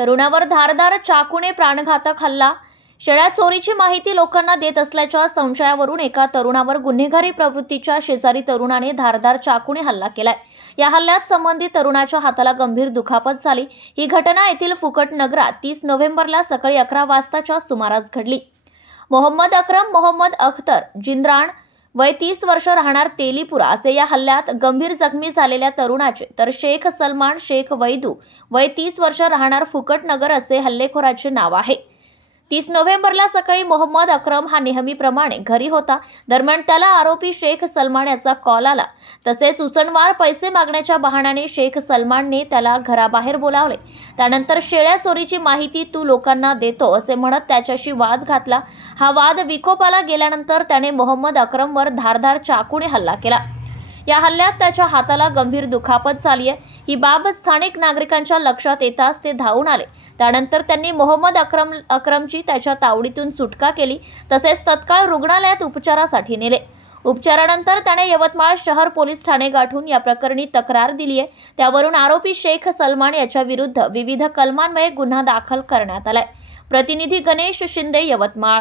तरुणावर धारदार चाकूने प्राणघातक हल्ला. शेळ्या चोरीची माहिती लोकांना देत असल्याच्या संशयावरून एका तरुणावर गुन्हेगारी प्रवृत्तीच्या शेजारी तरुणाने धारदार चाकूने हल्ला केलाय. या हल्ल्यात संबंधित तरुणाच्या हाताला गंभीर दुखापत झाली. ही घटना येथील फुकट नगरात 30 नोव्हेंबरला सकाळी 11 वाजताच्या सुमारास घडली. मोहम्मद अकरम मोहम्मद अख्तर जिंद्राण वय 30 वर्ष राहणार तेलीपुरा असे या हल्ल्यात गंभीर जखमी झालेल्या तरुणाचे तर शेख सलमान शेख वैदू वय 30 वर्ष राहणार फुकट नगर असे हल्लेखोराचे नाव आहे. 30 नोव्हेंबरला सकाळी मोहम्मद अकरम हा नेहमीप्रमाणे घरी होता. दरम्यान त्याला आरोपी शेख सलमान याचा कॉल आला. तसेच उसनवार पैसे मागण्याच्या बहाण्याने शेख सलमानने त्याला घराबाहेर बोलावले. त्यानंतर शेळ्या चोरीची माहिती तू लोकांना देतो असे म्हणत त्याच्याशी वाद घातला. हा वाद विकोपाला गेल्यानंतर त्याने मोहम्मद अकरमवर धारदार चाकूने हल्ला केला. या हल्ल्यात त्याच्या हाताला गंभीर दुखापत झाली आहे. ही बाब स्थानिक नागरिकांच्या लक्षात येताच ते धावून आले. त्यानंतर त्यांनी मोहम्मद अकरमची त्याच्या तावडीतून सुटका केली. तसेच तत्काळ रुग्णालयात उपचारासाठी नेले. उपचारानंतर त्याने यवतमाळ शहर पोलीस ठाणे गाठून या प्रकरणी तक्रार दिली आहे. त्यावरून आरोपी शेख सलमान याच्या विरुद्ध विविध कलमान्वये गुन्हा दाखल करण्यात आलाय. प्रतिनिधी गणेश शिंदे, यवतमाळ.